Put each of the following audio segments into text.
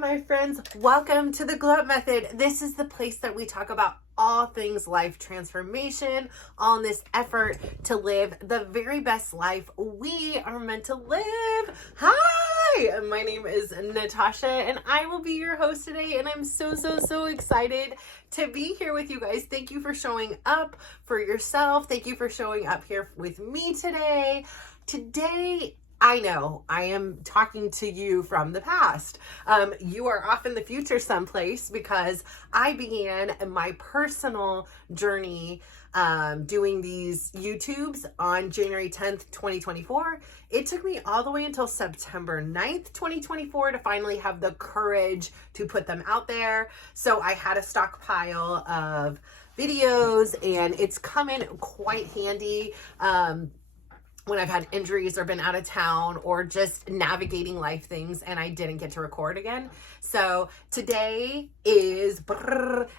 my friends. Welcome to the Glow Up Method. This is the place that we talk about all things life transformation, on this effort to live the very best life we are meant to live. Hi, my name is Natasha and I will be your host today, and I'm so excited to be here with you guys. Thank you for showing up for yourself. Thank you for showing up here with me today. Today, I know I am talking to you from the past. You are off in the future someplace, because I began my personal journey doing these YouTubes on January 10th, 2024. It took me all the way until September 9th, 2024 to finally have the courage to put them out there. So I had a stockpile of videos, and it's come in quite handy. When I've had injuries or been out of town or just navigating life things and I didn't get to record again. So today is,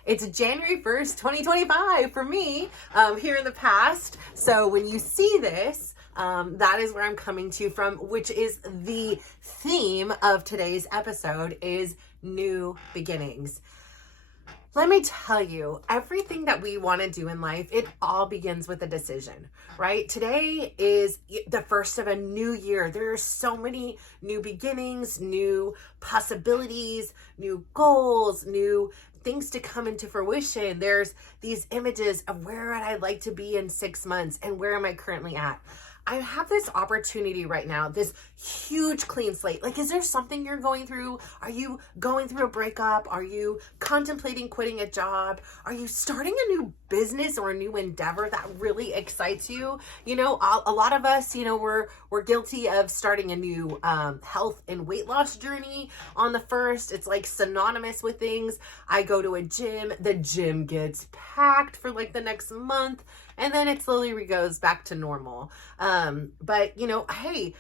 it's January 1st, 2025 for me here in the past. So when you see this, that is where I'm coming to you from, which is the theme of today's episode is new beginnings. Let me tell you, everything that we want to do in life, it all begins with a decision, right? Today is the first of a new year. There are so many new beginnings, new possibilities, new goals, new things to come into fruition. There's these images of where I'd like to be in 6 months and where am I currently at. I have this opportunity right now, this huge clean slate. Like, is there something you're going through? Are you going through a breakup? Are you contemplating quitting a job? Are you starting a new business or a new endeavor that really excites you? You know, a lot of us, you know, we're guilty of starting a new health and weight loss journey on the first. It's like synonymous with things. I go to a gym, the gym gets packed for like the next month, and then it slowly goes back to normal. But you know, hey,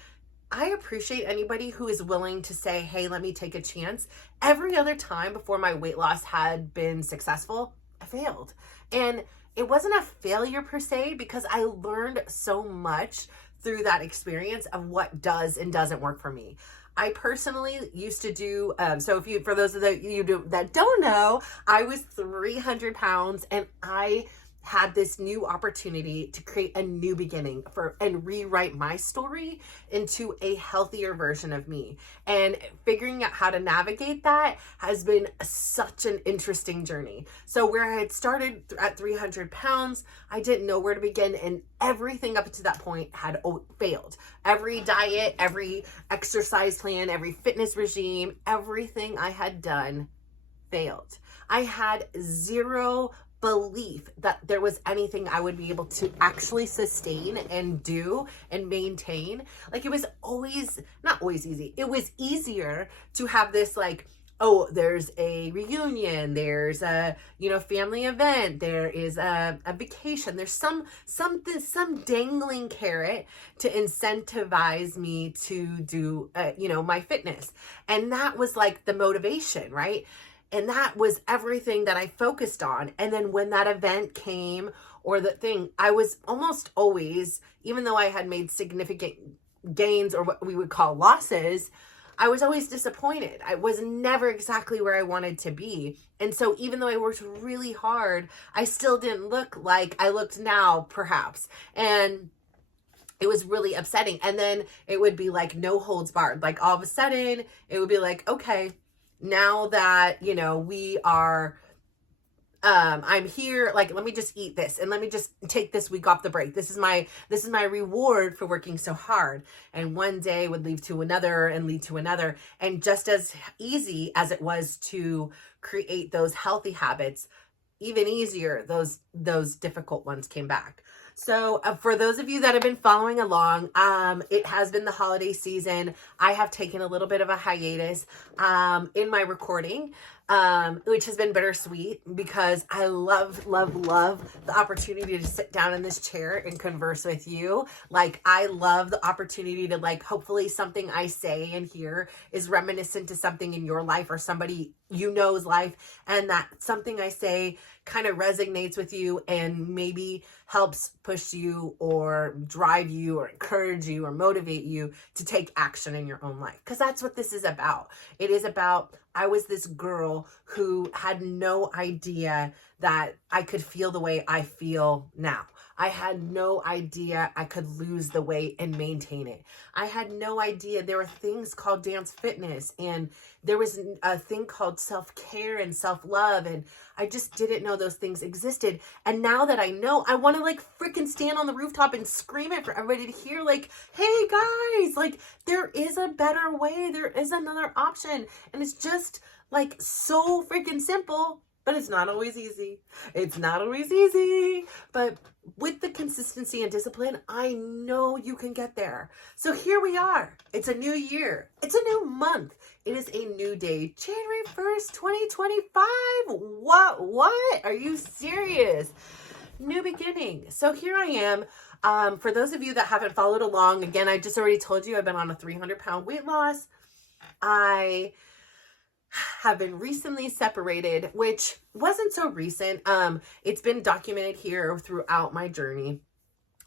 I appreciate anybody who is willing to say, hey, let me take a chance. Every other time before my weight loss had been successful, I failed. And it wasn't a failure per se, because I learned so much through that experience of what does and doesn't work for me. I personally used to do, for those of you that don't know, I was 300 pounds and I had this new opportunity to create a new beginning and rewrite my story into a healthier version of me. And figuring out how to navigate that has been such an interesting journey. So where I had started at 300 pounds, I didn't know where to begin, and everything up to that point had failed. Every diet, every exercise plan, every fitness regime, everything I had done failed. I had zero belief that there was anything I would be able to actually sustain and do and maintain. Like, it was not always easy. It was easier to have this, like, oh, there's a reunion, there's a, family event, there is a vacation, there's some dangling carrot to incentivize me to do, my fitness. And that was like the motivation, right? And that was everything that I focused on. And then when that event came, or the thing, I was almost always, even though I had made significant gains or what we would call losses, I was always disappointed. I was never exactly where I wanted to be. And so even though I worked really hard, I still didn't look like I looked now, perhaps. And it was really upsetting. And then it would be like no holds barred. Like, all of a sudden it would be like, okay, now that, we are, I'm here, like, let me just eat this and let me just take this week off the break. This is my reward for working so hard. And one day would lead to another and lead to another. And just as easy as it was to create those healthy habits, even easier, those difficult ones came back. So for those of you that have been following along, it has been the holiday season. I have taken a little bit of a hiatus in my recording, which has been bittersweet, because I love the opportunity to sit down in this chair and converse with you. Like, I love the opportunity to, like, hopefully something I say in here is reminiscent to something in your life or somebody you know's life, and that something I say kind of resonates with you and maybe helps push you or drive you or encourage you or motivate you to take action in your own life. Because that's what this is about. It is about, I was this girl who had no idea that I could feel the way I feel now. I had no idea I could lose the weight and maintain it. I had no idea there were things called dance fitness, and there was a thing called self-care and self-love, and I just didn't know those things existed. And now that I know, I want to like freaking stand on the rooftop and scream it for everybody to hear, like, hey guys, like there is a better way. There is another option. And it's just like so freaking simple, but it's not always easy. It's not always easy, but with the consistency and discipline, I know you can get there. So here we are. It's a new year. It's a new month. It is a new day. January 1st, 2025. What? Are you serious? New beginning. So here I am. For those of you that haven't followed along, again, I just already told you I've been on a 300-pound weight loss. I have been recently separated, which wasn't so recent. It's been documented here throughout my journey,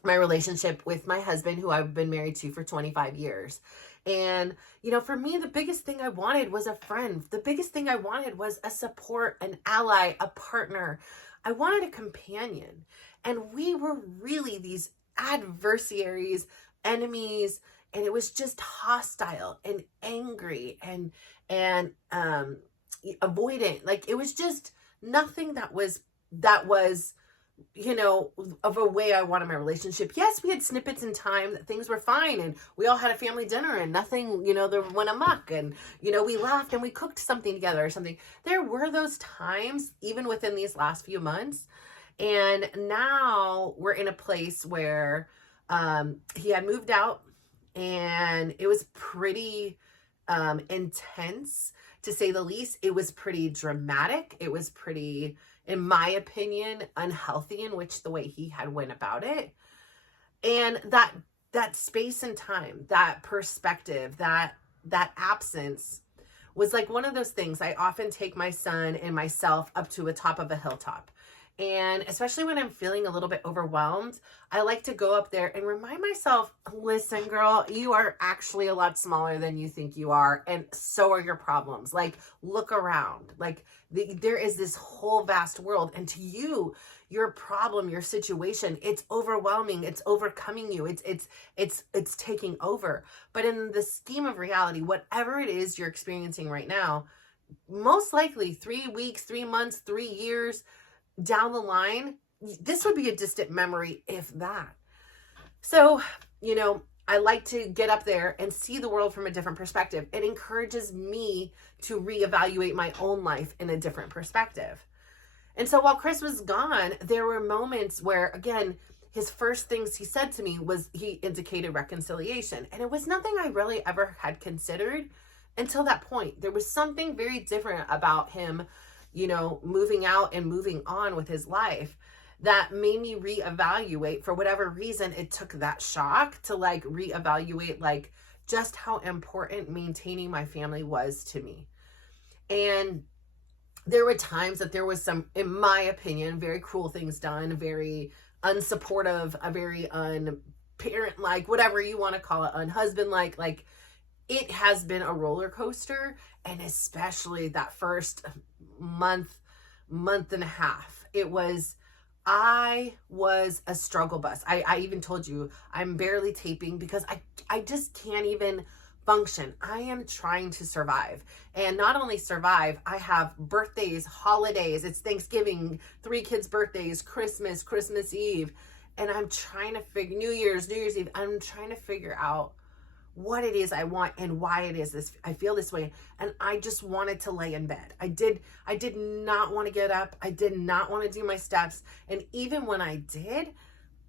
my relationship with my husband, who I've been married to for 25 years. And, you know, for me, the biggest thing I wanted was a friend. The biggest thing I wanted was a support, an ally, a partner. I wanted a companion. And we were really these adversaries, enemies, and it was just hostile and angry and avoidant. Like it was just nothing that was, you know, of a way I wanted my relationship. Yes, we had snippets in time that things were fine and we all had a family dinner and nothing, you know, there went amok, and, you know, we laughed and we cooked something together or something. There were those times even within these last few months. And now we're in a place where he had moved out, and it was pretty intense, to say the least. It was pretty dramatic. It was pretty, in my opinion, unhealthy in which the way he had went about it. And that space and time, that perspective, that absence was like one of those things. I often take my son and myself up to the top of a hilltop. And especially when I'm feeling a little bit overwhelmed, I like to go up there and remind myself, listen, girl, you are actually a lot smaller than you think you are. And so are your problems. Like, look around. Like, there is this whole vast world. And to you, your problem, your situation, it's overwhelming. It's overcoming you. It's taking over. But in the scheme of reality, whatever it is you're experiencing right now, most likely 3 weeks, 3 months, 3 years down the line, this would be a distant memory, if that. So, you know, I like to get up there and see the world from a different perspective. It encourages me to reevaluate my own life in a different perspective. And so while Chris was gone, there were moments where, again, his first things he said to me was he indicated reconciliation. And it was nothing I really ever had considered until that point. There was something very different about him, you know, moving out and moving on with his life that made me reevaluate. For whatever reason, it took that shock to like reevaluate like just how important maintaining my family was to me. And there were times that there was some, in my opinion, very cruel things done, very unsupportive, a very unparent, like whatever you want to call it, unhusband, like it has been a roller coaster. And especially that first month and a half, I was a struggle bus. I even told you I'm barely taping because I just can't even function. I am trying to survive, and not only survive, I have birthdays, holidays, it's Thanksgiving, 3 kids' birthdays, Christmas Eve, and I'm trying to figure New Year's Eve. I'm trying to figure out what it is I want and why it is this I feel this way. And I just wanted to lay in bed. I did not want to get up. I did not want to do my steps. And even when I did,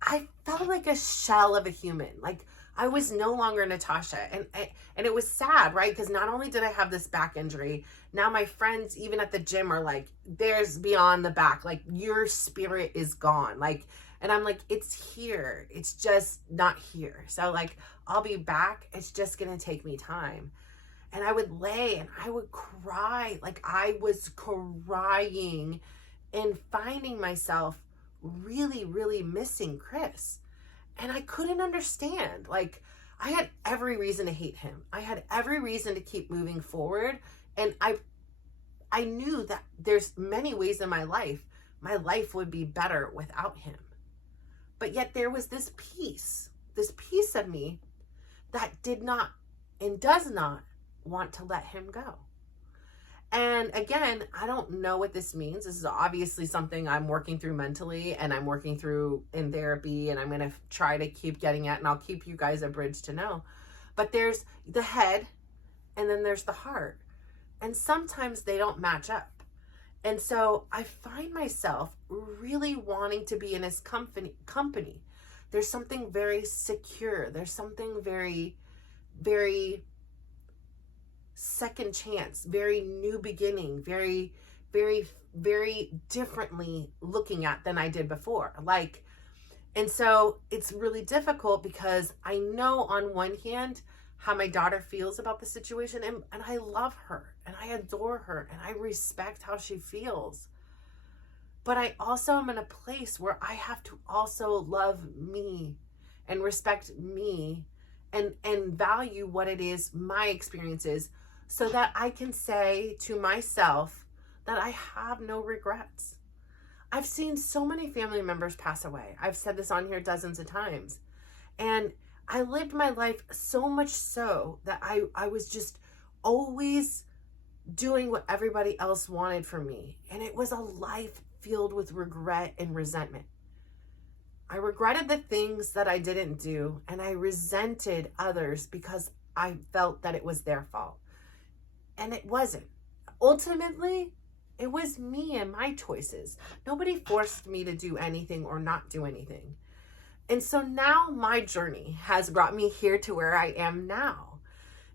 I felt like a shell of a human. Like I was no longer Natasha. And it was sad, right? Because not only did I have this back injury, now my friends, even at the gym, are like, there's beyond the back. Like your spirit is gone. Like, and I'm like, it's here. It's just not here. So like, I'll be back. It's just going to take me time. And I would lay and I would cry. Like I was crying and finding myself really, really missing Chris. And I couldn't understand. Like, I had every reason to hate him. I had every reason to keep moving forward. And I knew that there's many ways in my life would be better without him. But yet there was this piece of me that did not and does not want to let him go. And again, I don't know what this means. This is obviously something I'm working through mentally and I'm working through in therapy, and I'm going to try to keep getting at, and I'll keep you guys abridged to know. But there's the head and then there's the heart. And sometimes they don't match up. And so I find myself really wanting to be in his company. There's something very secure. There's something very, very second chance, very new beginning, very, very, very differently looking at than I did before. And so it's really difficult because I know on one hand how my daughter feels about the situation, and I love her and I adore her and I respect how she feels. But I also am in a place where I have to also love me and respect me and value what it is my experience is, so that I can say to myself that I have no regrets. I've seen so many family members pass away. I've said this on here dozens of times. And I lived my life so much so that I was just always doing what everybody else wanted from me. And it was a life filled with regret and resentment. I regretted the things that I didn't do, and I resented others because I felt that it was their fault. And it wasn't. Ultimately, it was me and my choices. Nobody forced me to do anything or not do anything. And so now my journey has brought me here to where I am now.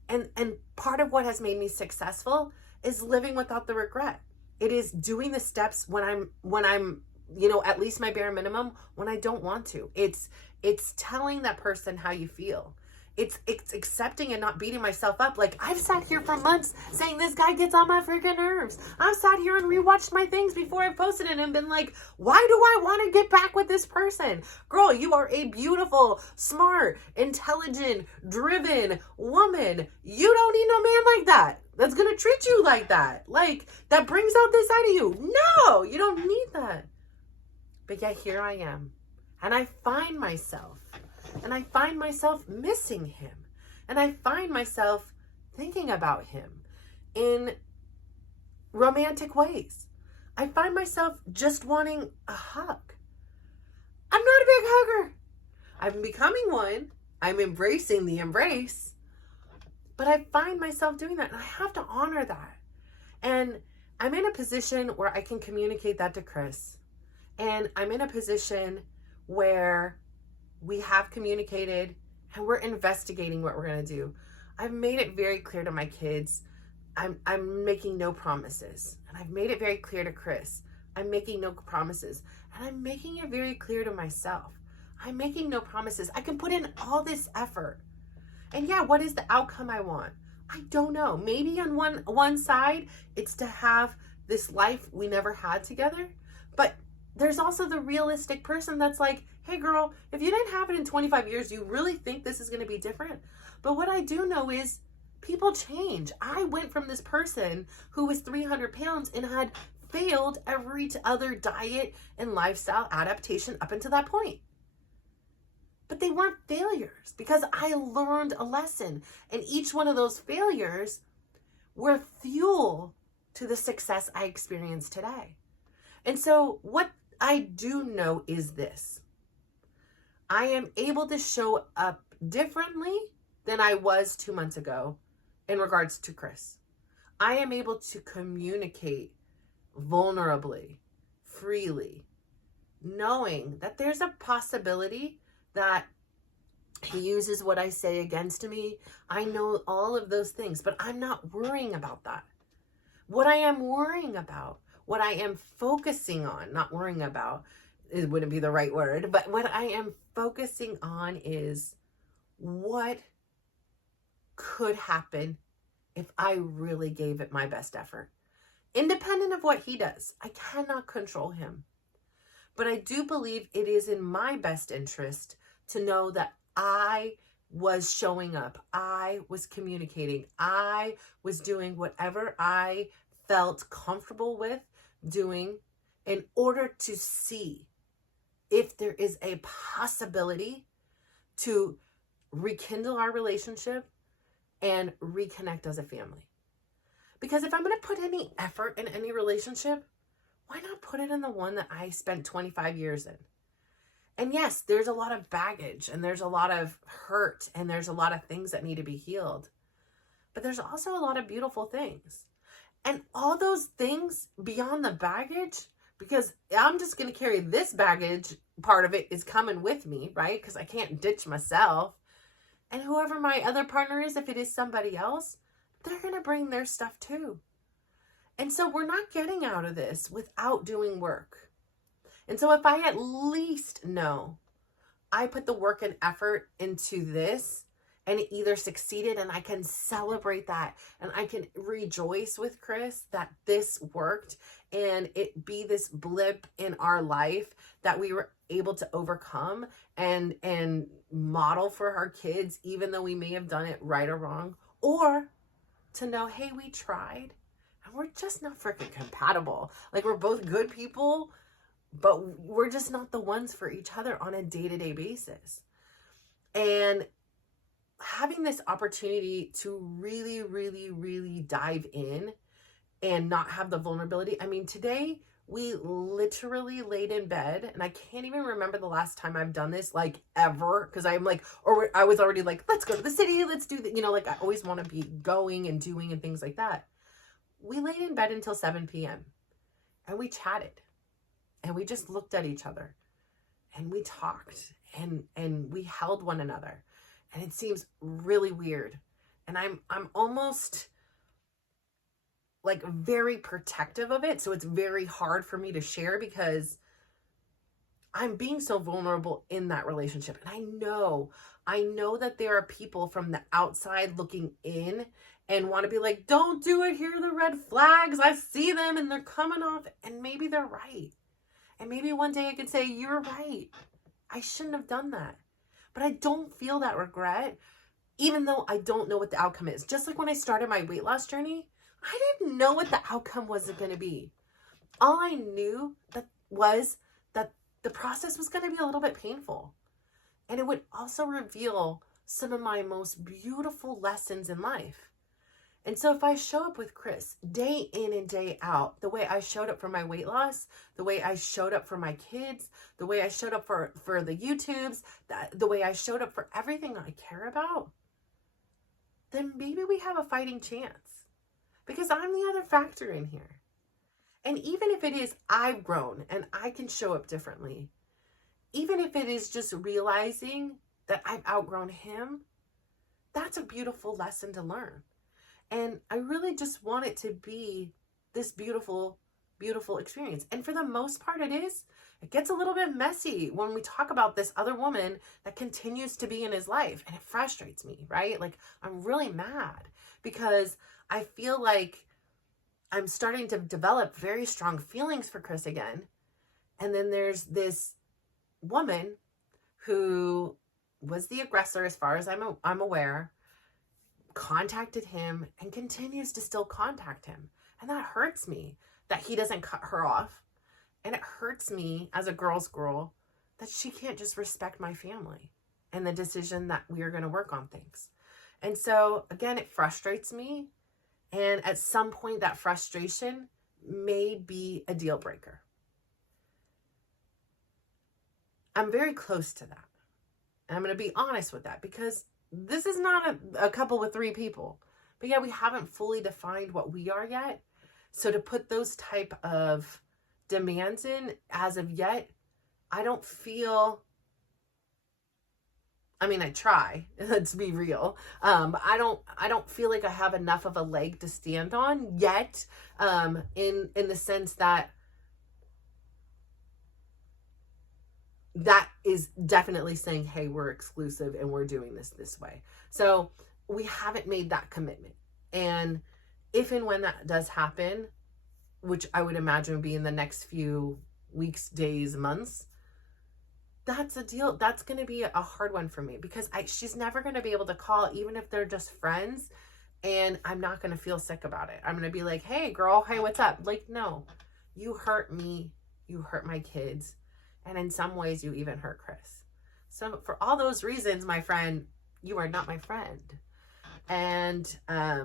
And part of what has made me successful is living without the regret. It is doing the steps when I'm, at least my bare minimum, when I don't want to. It's telling that person how you feel. It's accepting and not beating myself up. Like, I've sat here for months saying this guy gets on my freaking nerves. I've sat here and rewatched my things before I posted it and been like, why do I want to get back with this person? Girl, you are a beautiful, smart, intelligent, driven woman. You don't need no man like that. That's going to treat you like that. Like, that brings out this side of you. No, you don't need that. But yet here I am. And I find myself missing him. And I find myself thinking about him in romantic ways. I find myself just wanting a hug. I'm not a big hugger. I'm becoming one. I'm embracing the embrace. But I find myself doing that, and I have to honor that. And I'm in a position where I can communicate that to Chris. And I'm in a position where we have communicated and we're investigating what we're going to do. I've made it very clear to my kids. I'm making no promises. And I've made it very clear to Chris. I'm making no promises. And I'm making it very clear to myself. I'm making no promises. I can put in all this effort. And yeah, what is the outcome I want? I don't know. Maybe on one side, it's to have this life we never had together. But there's also the realistic person that's like, hey girl, if you didn't have it in 25 years, you really think this is going to be different? But what I do know is people change. I went from this person who was 300 pounds and had failed every other diet and lifestyle adaptation up until that point. But they weren't failures because I learned a lesson. And each one of those failures were fuel to the success I experience today. And so what I do know is this. I am able to show up differently than I was 2 months ago in regards to Chris. I am able to communicate vulnerably, freely, knowing that there's a possibility that he uses what I say against me. I know all of those things, but I'm not worrying about that. What I am worrying about, what I am focusing on, not worrying about, it wouldn't be the right word, but what I am focusing on is what could happen if I really gave it my best effort. Independent of what he does, I cannot control him. But I do believe it is in my best interest to know that I was showing up. I was communicating. I was doing whatever I felt comfortable with doing in order to see if there is a possibility to rekindle our relationship and reconnect as a family. Because if I'm going to put any effort in any relationship, why not put it in the one that I spent 25 years in? And yes, there's a lot of baggage and there's a lot of hurt and there's a lot of things that need to be healed. But there's also a lot of beautiful things. And all those things beyond the baggage, because I'm just going to carry this baggage, part of it is coming with me, right? Because I can't ditch myself. And whoever my other partner is, if it is somebody else, they're going to bring their stuff too. And so we're not getting out of this without doing work. And so if I at least know I put the work and effort into this and it either succeeded and I can celebrate that and I can rejoice with Chris that this worked and it be this blip in our life that we were able to overcome and model for our kids, even though we may have done it right or wrong, or to know, hey, we tried and we're just not freaking compatible. Like, we're both good people, but we're just not the ones for each other on a day-to-day basis. And having this opportunity to really, really, really dive in and not have the vulnerability. I mean, today we literally laid in bed, and I can't even remember the last time I've done this, like, ever, because I'm like, or I was already like, let's go to the city, let's do that, like, I always want to be going and doing and things like that. We laid in bed until 7 p.m. and we chatted and we just looked at each other and we talked and we held one another, and it seems really weird, and I'm almost like very protective of it. So it's very hard for me to share because I'm being so vulnerable in that relationship. And I know that there are people from the outside looking in and want to be like, don't do it. Here are the red flags. I see them and they're coming off. And maybe they're right. And maybe one day I could say, you're right. I shouldn't have done that. But I don't feel that regret, even though I don't know what the outcome is. Just like when I started my weight loss journey, I didn't know what the outcome was going to be. All I knew was that the process was going to be a little bit painful. And it would also reveal some of my most beautiful lessons in life. And so if I show up with Chris day in and day out, the way I showed up for my weight loss, the way I showed up for my kids, the way I showed up for the YouTubes, the way I showed up for everything I care about, then maybe we have a fighting chance. Because I'm the other factor in here. And even if it is I've grown and I can show up differently, even if it is just realizing that I've outgrown him, that's a beautiful lesson to learn. And I really just want it to be this beautiful, beautiful experience. And for the most part, it gets a little bit messy when we talk about this other woman that continues to be in his life. And it frustrates me, right? Like, I'm really mad because I feel like I'm starting to develop very strong feelings for Chris again. And then there's this woman who was the aggressor, as far as I'm aware, contacted him and continues to still contact him. And that hurts me that he doesn't cut her off. And it hurts me as a girl's girl that she can't just respect my family and the decision that we are going to work on things. And so, again, it frustrates me. And at some point, that frustration may be a deal breaker. I'm very close to that. And I'm going to be honest with that because this is not a couple with 3 people. But yeah, we haven't fully defined what we are yet. So to put those type of demands in as of yet, I don't feel... I mean, I try, let's be real. I don't feel like I have enough of a leg to stand on yet, in the sense that is definitely saying, hey, we're exclusive and we're doing this way. So we haven't made that commitment. And if and when that does happen, which I would imagine would be in the next few weeks, days, months, that's a deal. That's going to be a hard one for me because she's never going to be able to call, even if they're just friends, and I'm not going to feel sick about it. I'm going to be like, hey girl, hey, what's up? Like, no, you hurt me. You hurt my kids. And in some ways you even hurt Chris. So for all those reasons, my friend, you are not my friend. And I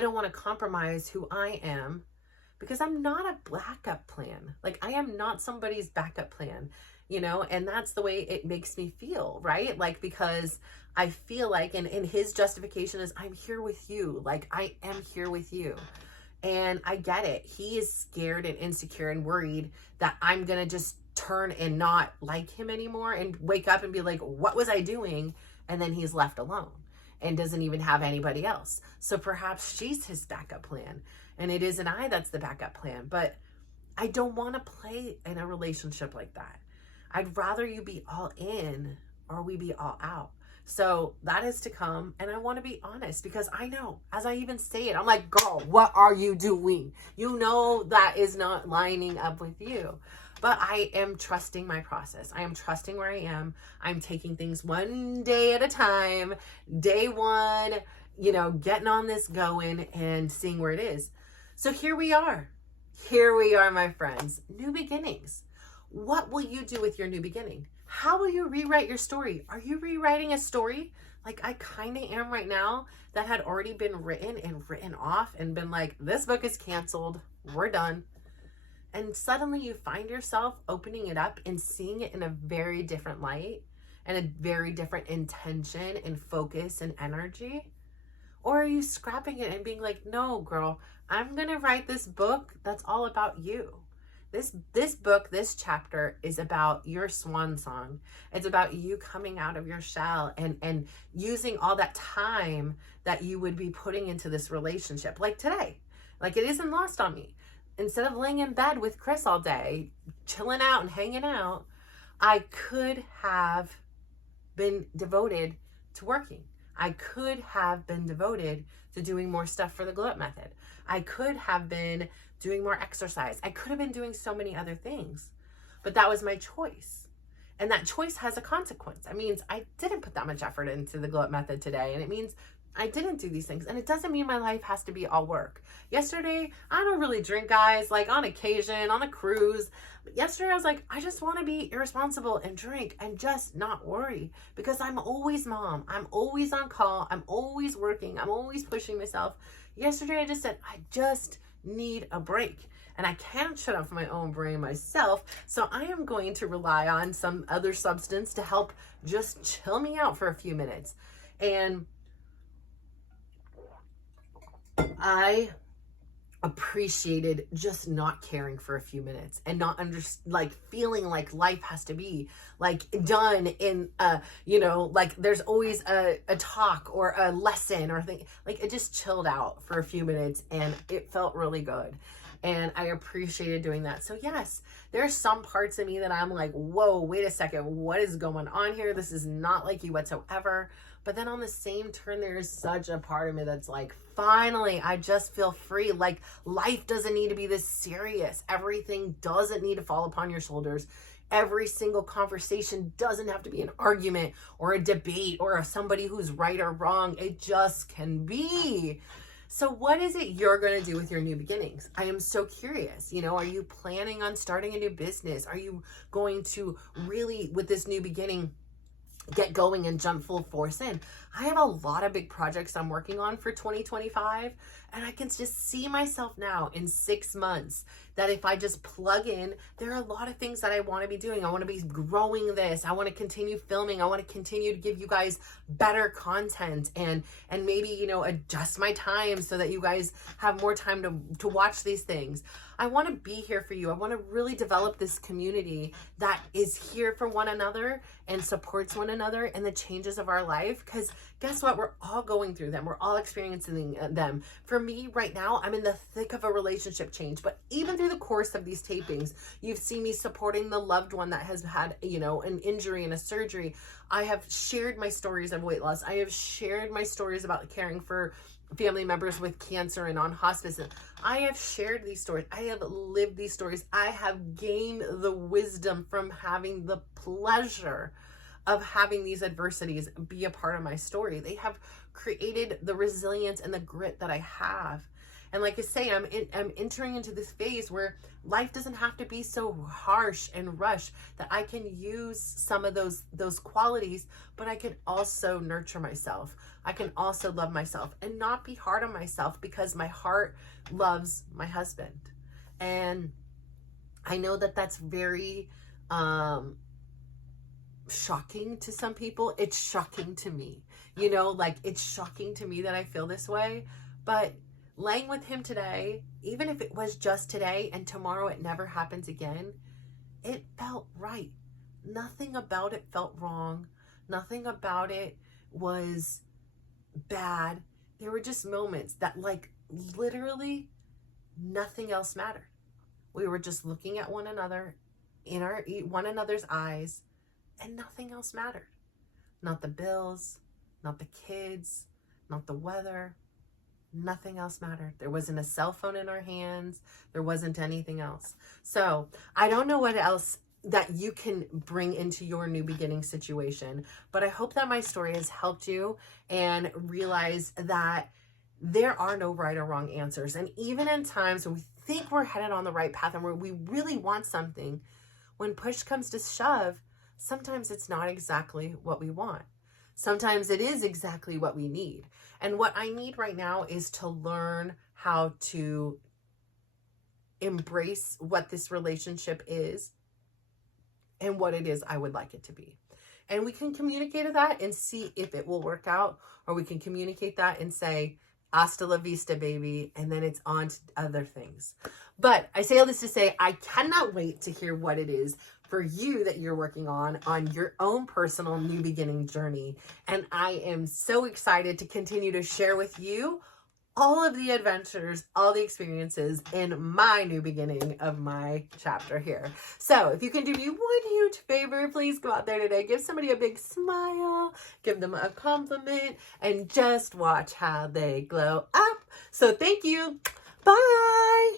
don't want to compromise who I am because I'm not a backup plan. Like, I am not somebody's backup plan, you know, and that's the way it makes me feel, right? Like, because I feel like, and his justification is, I'm here with you. Like, I am here with you. And I get it. He is scared and insecure and worried that I'm going to just turn and not like him anymore and wake up and be like, what was I doing? And then he's left alone and doesn't even have anybody else. So perhaps she's his backup plan and it isn't I that's the backup plan. But I don't want to play in a relationship like that. I'd rather you be all in or we be all out. So that is to come. And I want to be honest because I know, as I even say it, I'm like, girl, what are you doing? You know, that is not lining up with you. But I am trusting my process. I am trusting where I am. I'm taking things one day at a time. Day one, you know, getting on this going and seeing where it is. So here we are. Here we are, my friends. New beginnings. What will you do with your new beginning? How will you rewrite your story? Are you rewriting a story like I kind of am right now that had already been written and written off and been like, this book is canceled. We're done. And suddenly you find yourself opening it up and seeing it in a very different light and a very different intention and focus and energy? Or are you scrapping it and being like, no, girl, I'm going to write this book that's all about you. This book, this chapter is about your swan song. It's about you coming out of your shell and using all that time that you would be putting into this relationship. Like today, like it isn't lost on me. Instead of laying in bed with Chris all day, chilling out and hanging out, I could have been devoted to working. I could have been devoted to doing more stuff for the Glow Up Method. I could have been doing more exercise. I could have been doing so many other things, but that was my choice. And that choice has a consequence. It means I didn't put that much effort into the Glow Up Method today. And it means I didn't do these things. And it doesn't mean my life has to be all work. Yesterday, I don't really drink, guys, like on occasion, on a cruise. But yesterday, I was like, I just want to be irresponsible and drink and just not worry because I'm always mom. I'm always on call. I'm always working. I'm always pushing myself. Yesterday, I just said, I just need a break. And I can't shut off my own brain myself. So I am going to rely on some other substance to help just chill me out for a few minutes. And I appreciated just not caring for a few minutes and not feeling like life has to be like done in you know, like there's always a talk or a lesson or thing. Like it just chilled out for a few minutes and it felt really good. And I appreciated doing that. So yes, there's some parts of me that I'm like, whoa, wait a second. What is going on here? This is not like you whatsoever. But then on the same turn, there is such a part of me that's like, finally, I just feel free. Like life doesn't need to be this serious. Everything doesn't need to fall upon your shoulders. Every single conversation doesn't have to be an argument or a debate or somebody who's right or wrong. It just can be. So what is it you're going to do with your new beginnings? I am so curious. You know, are you planning on starting a new business? Are you going to really, with this new beginning, get going and jump full force in? I have a lot of big projects I'm working on for 2025, and I can just see myself now in 6 months that if I just plug in, there are a lot of things that I want to be doing. I want to be growing this. I want to continue filming. I want to continue to give you guys better content and maybe, you know, adjust my time so that you guys have more time to watch these things. I want to be here for you. I want to really develop this community that is here for one another and supports one another in the changes of our life. Because guess what? We're all going through them. We're all experiencing them. For me right now, I'm in the thick of a relationship change. But even through the course of these tapings, you've seen me supporting the loved one that has had, you know, an injury and a surgery. I have shared my stories of weight loss. I have shared my stories about caring for family members with cancer and on hospice. And I have shared these stories. I have lived these stories. I have gained the wisdom from having the pleasure of having these adversities be a part of my story. They have created the resilience and the grit that I have. And like I say, I'm entering into this phase where life doesn't have to be so harsh and rush, that I can use some of those qualities, but I can also nurture myself. I can also love myself and not be hard on myself, because my heart loves my husband. And I know that that's very shocking to some people. It's shocking to me, like it's shocking to me that I feel this way. But laying with him today, even if it was just today and tomorrow it never happens again, it felt right. Nothing about it felt wrong. Nothing about it was bad. There were just moments that, like, literally nothing else mattered. We were just looking at one another in one another's eyes, and nothing else mattered. Not the bills, not the kids, not the weather. Nothing else mattered. There wasn't a cell phone in our hands. There wasn't anything else. So I don't know what else that you can bring into your new beginning situation, but I hope that my story has helped you and realize that there are no right or wrong answers. And even in times when we think we're headed on the right path and where we really want something, when push comes to shove, sometimes it's not exactly what we want. Sometimes it is exactly what we need. And what I need right now is to learn how to embrace what this relationship is and what it is I would like it to be. And we can communicate that and see if it will work out, or we can communicate that and say, hasta la vista, baby, and then it's on to other things. But I say all this to say, I cannot wait to hear what it is for you that you're working on your own personal new beginning journey. And I am so excited to continue to share with you all of the adventures, all the experiences in my new beginning of my chapter here. So if you can do me one huge favor, please go out there today, give somebody a big smile, give them a compliment, and just watch how they glow up. So thank you. Bye.